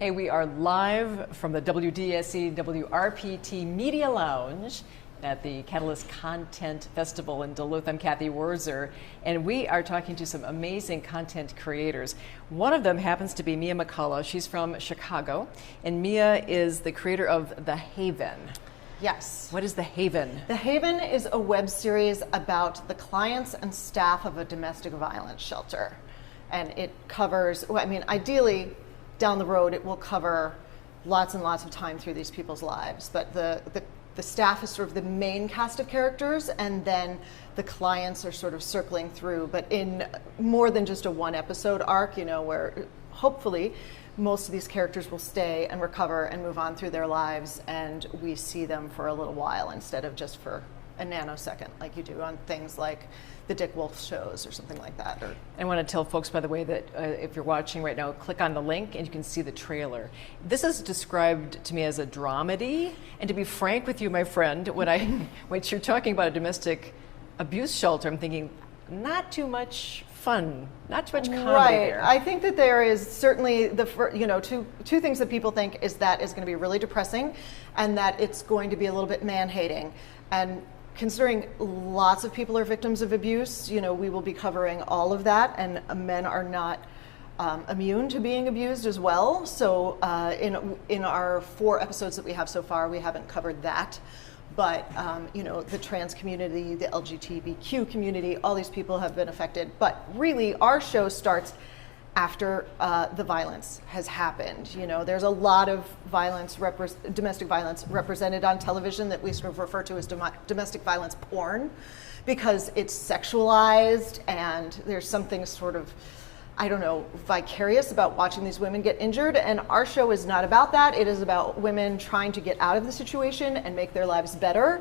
Hey, we are live from the WDSE WRPT Media Lounge at the Catalyst Content Festival in Duluth. I'm Cathy Wurzer, and we are talking to some amazing content creators. One of them happens to be Mia McCullough. She's from Chicago, and Mia is the creator of The Haven. Yes. What is The Haven? The Haven is a web series about the clients and staff of a domestic violence shelter. And it covers, well, I mean, ideally, down the road, it will cover lots and lots of time through these people's lives. But the staff is sort of the main cast of characters, and then the clients are sort of circling through, but in more than just a one episode arc, you know, where hopefully most of these characters will stay and recover and move on through their lives, and we see them for a little while instead of just for a nanosecond like you do on things like the Dick Wolf shows or something like that. I want to tell folks, by the way, that if you're watching right now, click on the link and you can see the trailer. This is described to me as a dramedy, and to be frank with you, my friend, when you're talking about a domestic abuse shelter, I'm thinking not too much fun, not too much comedy there. I think that there is certainly two things that people think is that is going to be really depressing, and that it's going to be a little bit man-hating. And considering lots of people are victims of abuse, you know, we will be covering all of that, and men are not immune to being abused as well. So in our 4 episodes that we have so far, we haven't covered that. But you know, the trans community, the LGBTQ community, all these people have been affected. But really, our show starts after the violence has happened. You know, there's a lot of violence, domestic violence represented on television that we sort of refer to as domestic violence porn, because it's sexualized, and there's something sort of, I don't know, vicarious about watching these women get injured. And our show is not about that. It is about women trying to get out of the situation and make their lives better.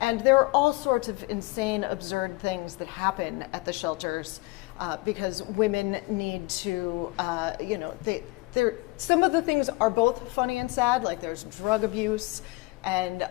And there are all sorts of insane, absurd things that happen at the shelters because women need to, you know, some of the things are both funny and sad, like there's drug abuse and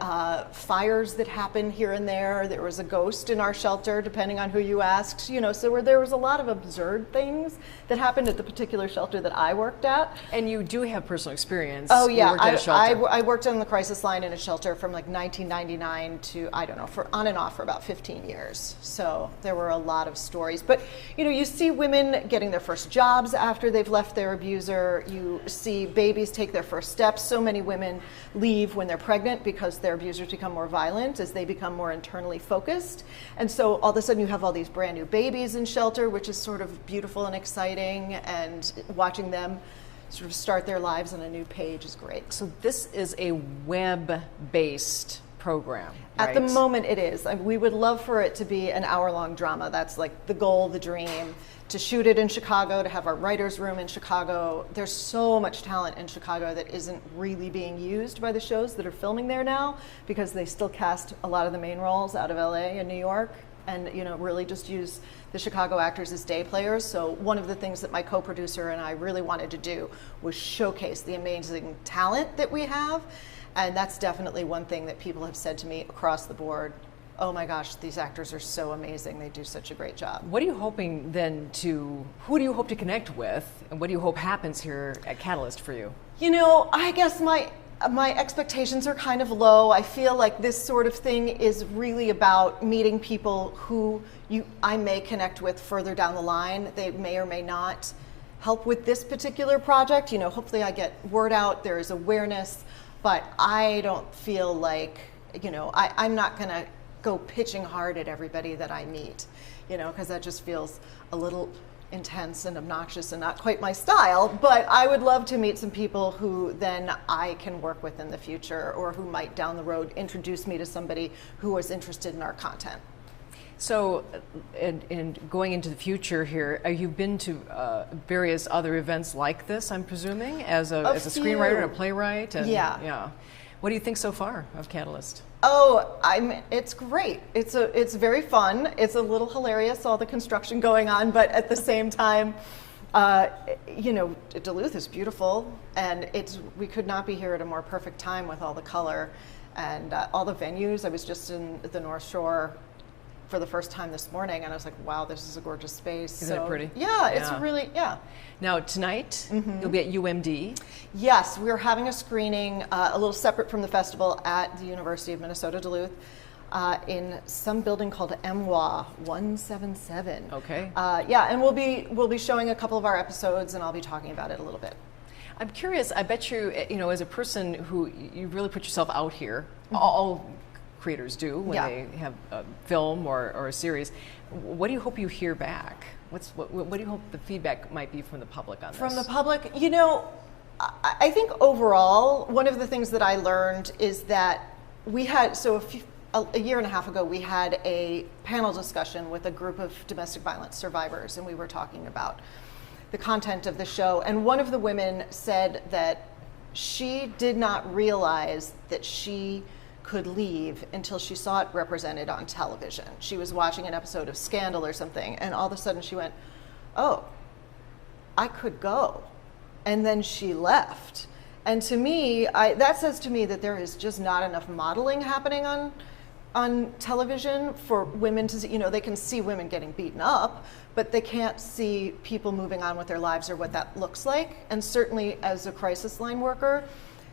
fires that happen here and there. There was a ghost in our shelter, depending on who you asked. You know, so there was a lot of absurd things that happened at the particular shelter that I worked at. And you do have personal experience. Oh yeah, I worked on the crisis line in a shelter from like 1999 to, I don't know, for on and off for about 15 years. So there were a lot of stories. But you know, you see women getting their first jobs after they've left their abuser. You see babies take their first steps. So many women leave when they're pregnant because their abusers become more violent as they become more internally focused. And so all of a sudden you have all these brand new babies in shelter, which is sort of beautiful and exciting, and watching them sort of start their lives on a new page is great. So this is a web-based program, right? At the moment it is. We would love for it to be an hour-long drama. That's like the goal, the dream. To shoot it in Chicago, to have our writer's room in Chicago. There's so much talent in Chicago that isn't really being used by the shows that are filming there now, because they still cast a lot of the main roles out of LA and New York, and you know, really just use the Chicago actors as day players. So one of the things that my co-producer and I really wanted to do was showcase the amazing talent that we have, and that's definitely one thing that people have said to me across the board. Oh my gosh, these actors are so amazing. They do such a great job. What are you hoping then who do you hope to connect with, and what do you hope happens here at Catalyst for you? You know, I guess my expectations are kind of low. I feel like this sort of thing is really about meeting people who I may connect with further down the line. They may or may not help with this particular project. You know, hopefully I get word out, there is awareness, but I don't feel like, you know, I'm not gonna go pitching hard at everybody that I meet, you know, because that just feels a little intense and obnoxious and not quite my style. But I would love to meet some people who then I can work with in the future, or who might down the road introduce me to somebody who was interested in our content. So, and going into the future here, you've been to various other events like this, I'm presuming, as a screenwriter and a playwright? And, yeah. What do you think so far of Catalyst? Oh, it's great. It's very fun. It's a little hilarious, all the construction going on, but at the same time, you know, Duluth is beautiful, and we could not be here at a more perfect time with all the color and all the venues. I was just in the North Shore for the first time this morning, and I was like, wow, this is a gorgeous space. Isn't it pretty? Yeah, it's really, yeah. Now tonight, you'll be at UMD. Yes, we're having a screening a little separate from the festival at the University of Minnesota Duluth in some building called MWA 177. Okay. Yeah, and we'll be showing a couple of our episodes, and I'll be talking about it a little bit. I'm curious, I bet you, as a person who you really put yourself out here, all creators do when they have a film or a series, what do you hope you hear back? What do you hope the feedback might be from the public on this? From the public, I think overall, one of the things that I learned is that we had, a year and a half ago, we had a panel discussion with a group of domestic violence survivors, and we were talking about the content of the show. And one of the women said that she did not realize that she could leave until she saw it represented on television. She was watching an episode of Scandal or something, and all of a sudden she went, oh, I could go. And then she left. And to me, that says to me that there is just not enough modeling happening on television for women to see. They can see women getting beaten up, but they can't see people moving on with their lives or what that looks like. And certainly as a crisis line worker,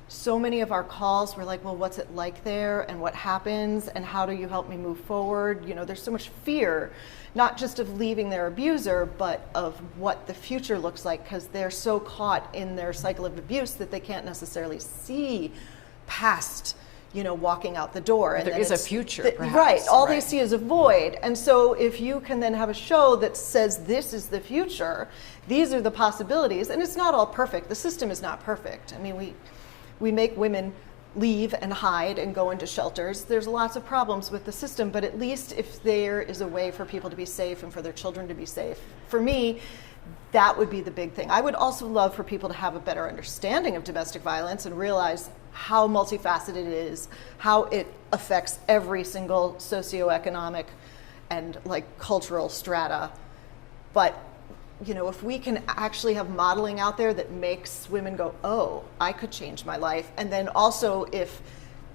so many of our calls were like, well, what's it like there, and what happens, and how do you help me move forward? There's so much fear, not just of leaving their abuser, but of what the future looks like, because they're so caught in their cycle of abuse that they can't necessarily see past walking out the door. And there is a future, perhaps. Right. All they see is a void. And so if you can then have a show that says this is the future, these are the possibilities, and it's not all perfect. The system is not perfect. I mean, we make women leave and hide and go into shelters. There's lots of problems with the system, but at least if there is a way for people to be safe and for their children to be safe, for me, that would be the big thing. I would also love for people to have a better understanding of domestic violence and realize how multifaceted it is, how it affects every single socioeconomic and cultural strata. But if we can actually have modeling out there that makes women go, oh, I could change my life. And then also if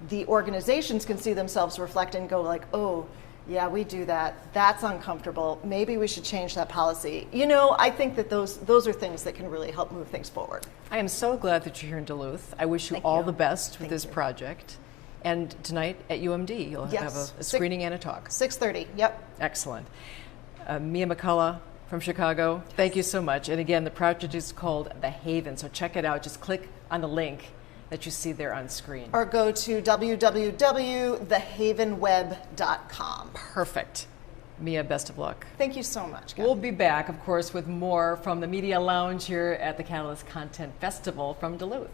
the organizations can see themselves reflect and go oh, yeah, we do that. That's uncomfortable. Maybe we should change that policy. I think that those are things that can really help move things forward. I am so glad that you're here in Duluth. I wish you all the best with this project. And tonight at UMD, you'll have a screening and a talk. 6:30, yep. Excellent. Mia McCullough from Chicago, thank you so much. And again, the project is called The Haven, so check it out. Just click on the link that you see there on screen. Or go to www.thehavenweb.com. Perfect. Mia, best of luck. Thank you so much, Cathy. We'll be back, of course, with more from the Media Lounge here at the Catalyst Content Festival from Duluth.